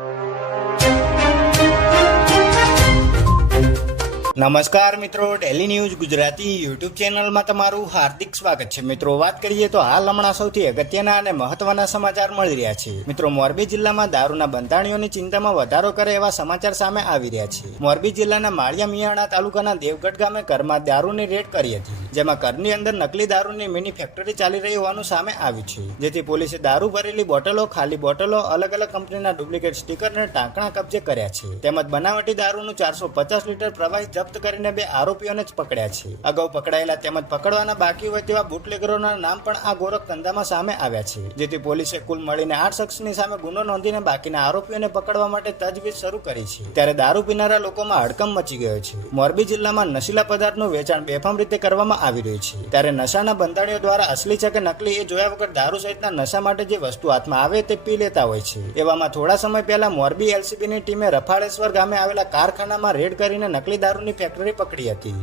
you. નમસ્કાર મિત્રો daily news Gujarati YouTube ચેનલમાં તમારું હાર્દિક સ્વાગત છે. મિત્રો, વાત કરીએ તો હાલ હમણાં સૌથી અગત્યના અને મહત્વના સમાચાર મળી રહ્યા છે. મિત્રો, મોરબી જિલ્લામાં દારૂના બંધાણીઓની ચિંતામાં વધારો કરે એવા સમાચાર સામે આવી રહ્યા છે. મોરબી જિલ્લાના માળિયા મિયાણા તાલુકાના દેવગઢ ગામે ઘરમાં દારૂની રેડ કરી હતી, જેમાં ઘરની અંદર નકલી દારૂની મિની ફેક્ટરી ચાલી રહી હોવાનું સામે આવ્યું છે. જેથી પોલીસે દારૂ ભરેલી બોટલો, ખાલી બોટલો અલગ અલગ કંપનીના ડુપ્લિકેટ સ્ટીકર અને ટાંકણા કબજે કર્યા છે. તેમજ બનાવટી દારૂનું ચારસો પચાસ લીટર પ્રવાહી જપ્ત કરીને બે આરોપીઓને જ પકડ્યા છે. અગાઉ પકડાયેલા તેમજ પકડવાના બાકી હોય તેવા બુટલેગરોના નામ પણ આ ગોરખ ધંધામાં સામે આવ્યા છે. જેથી પોલીસે કુલ મળીને આઠ શખ્સની સામે ગુનો નોંધીને બાકીના આરોપીઓને પકડવા માટે તજવીજ શરૂ કરી છે. ત્યારે દારૂ પીનારા લોકોમાં હડકંપ મચી ગયો છે. મોરબી જિલ્લામાં નશીલા પદાર્થનું વેચાણ બેફામ રીતે કરવામાં આવી રહ્યું છે. ત્યારે નશાના બંધાણીઓ દ્વારા અસલી છે કે નકલી એ જોયા વગર દારૂ સહિતના નશા માટે જે વસ્તુ હાથમાં આવે તે પી લેતા હોય છે. એવામાં થોડા સમય પહેલા મોરબી એલસીબીની ટીમે રફાળેશ્વર ગામે આવેલા કારખાનામાં રેડ કરીને નકલી દારૂની ફેક્ટરી પકડી હતી.